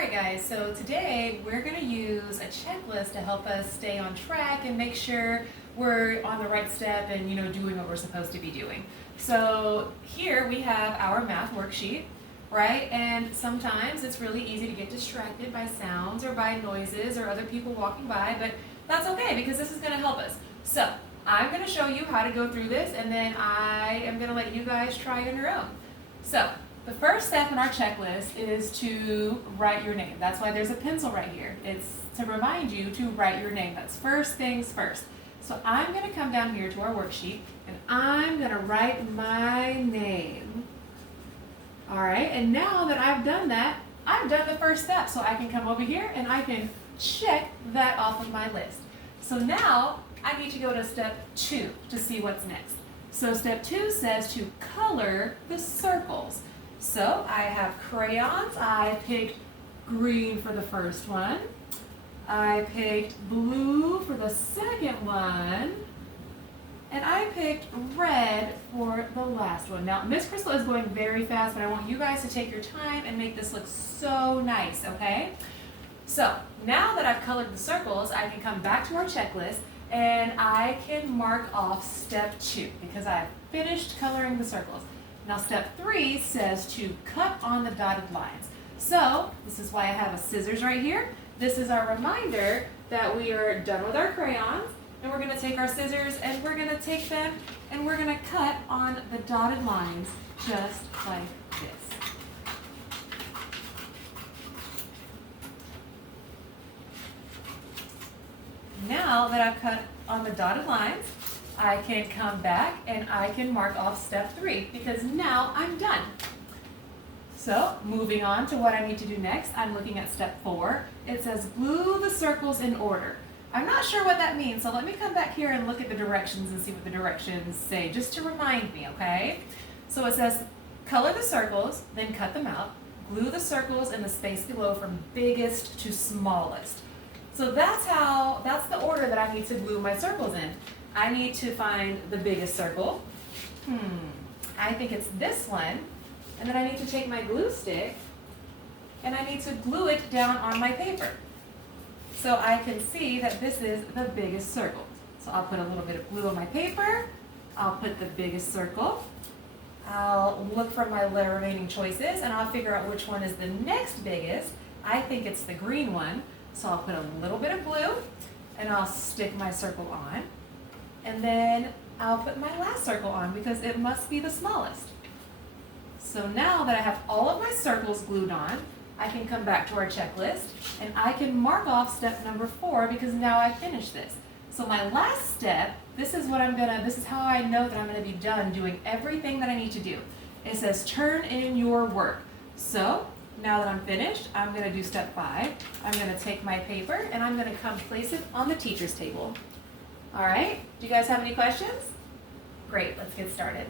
Alright guys, so today we're going to use a checklist to help us stay on track and make sure we're on the right step and doing what we're supposed to be doing. So here we have our math worksheet, right? And sometimes it's really easy to get distracted by sounds or by noises or other people walking by, but that's okay because this is going to help us. So I'm going to show you how to go through this, and then I am going to let you guys try on your own. So the first step in our checklist is to write your name. That's why there's a pencil right here. It's to remind you to write your name. That's first things first. So I'm going to come down here to our worksheet and I'm going to write my name. All right, and now that I've done that, I've done the first step. So I can come over here and I can check that off of my list. So now I need to go to step 2 to see what's next. So step 2 says to color the circles. So I have crayons. I picked green for the first one. I picked blue for the second one. And I picked red for the last one. Now, Miss Crystal is going very fast, but I want you guys to take your time and make this look so nice, okay? So now that I've colored the circles, I can come back to our checklist and I can mark off step 2 because I've finished coloring the circles. Now step 3 says to cut on the dotted lines. So this is why I have a scissors right here. This is our reminder that we are done with our crayons, and we're going to take our scissors and we're going to take them and we're going to cut on the dotted lines just like this. Now that I've cut on the dotted lines, I can come back and I can mark off step 3 because now I'm done. So moving on to what I need to do next, I'm looking at step 4. It says glue the circles in order. I'm not sure what that means, so let me come back here and look at the directions and see what the directions say, just to remind me, okay? So it says color the circles, then cut them out. Glue the circles in the space below from biggest to smallest. So that's the order that I need to glue my circles in. I need to find the biggest circle. I think it's this one. And then I need to take my glue stick and I need to glue it down on my paper. So I can see that this is the biggest circle. So I'll put a little bit of glue on my paper. I'll put the biggest circle. I'll look for my remaining choices and I'll figure out which one is the next biggest. I think it's the green one. So I'll put a little bit of glue and I'll stick my circle on. And then I'll put my last circle on because it must be the smallest. So now that I have all of my circles glued on, I can come back to our checklist and I can mark off step number 4 because now I've finished this. So my last step, this is how I know that I'm gonna be done doing everything that I need to do. It says turn in your work. So now that I'm finished, I'm gonna do step 5. I'm gonna take my paper and I'm gonna come place it on the teacher's table. All right, do you guys have any questions? Great, let's get started.